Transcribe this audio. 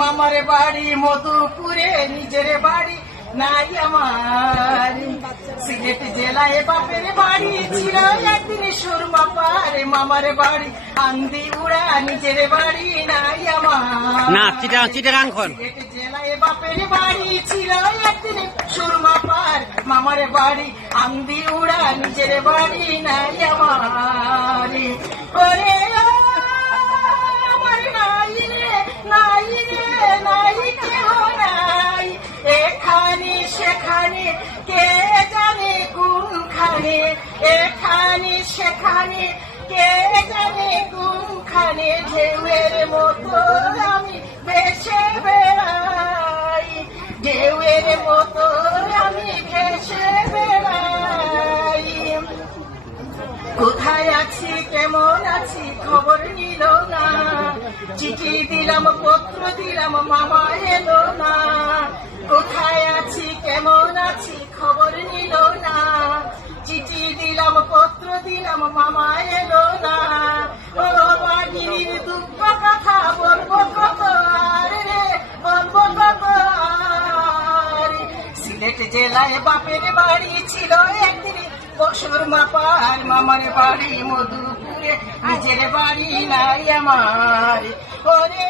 মামার বাড়ি মধুপুরে, নিজের বাড়ি নাই আমার। সিলেট জেলায় বাপের বাড়ি ছিল একদিন সুরমা পারে, মামার বাড়ি আন্দি উড়া, নিজের বাড়ি নাই আমার। না চিটাগাং খন সিলেট জেলায় বাপের বাড়ি ছিল একদিন সুরমা পার, মামার বাড়ি আন্দি উড়া, নিজের বাড়ি নাই আমার। ওরে আমার নাই রে, নাই রে, নাই কেহ নাই, এখানে সেখানে কে জানে কোনখানে, এখানে সেখানে কে জানে কোনখানে, ঢেউয়ের মতো আমি ভেসে বেড়াই, ঢেউয়ের মতো আমি ভেসে বেড়াই। কোথায় আছি কেমন আছি খবর নিল না, চিঠি দিলাম পত্র দিলাম মামা এলো না। কোথায় আছি কেমন আছি খবর নিল না, চিঠি দিলাম পত্র দিলাম মামা এলো না। ও বাড়ির দুঃখ কথা বলবো কত আর রে, বলবো কত আর। সিলেট জেলায় বাপের বাড়ি ছিল একদিন সুরমা পার, মামার বাড়ি মধুপুরে, নিজের বাড়ি নাই আমার। ওরে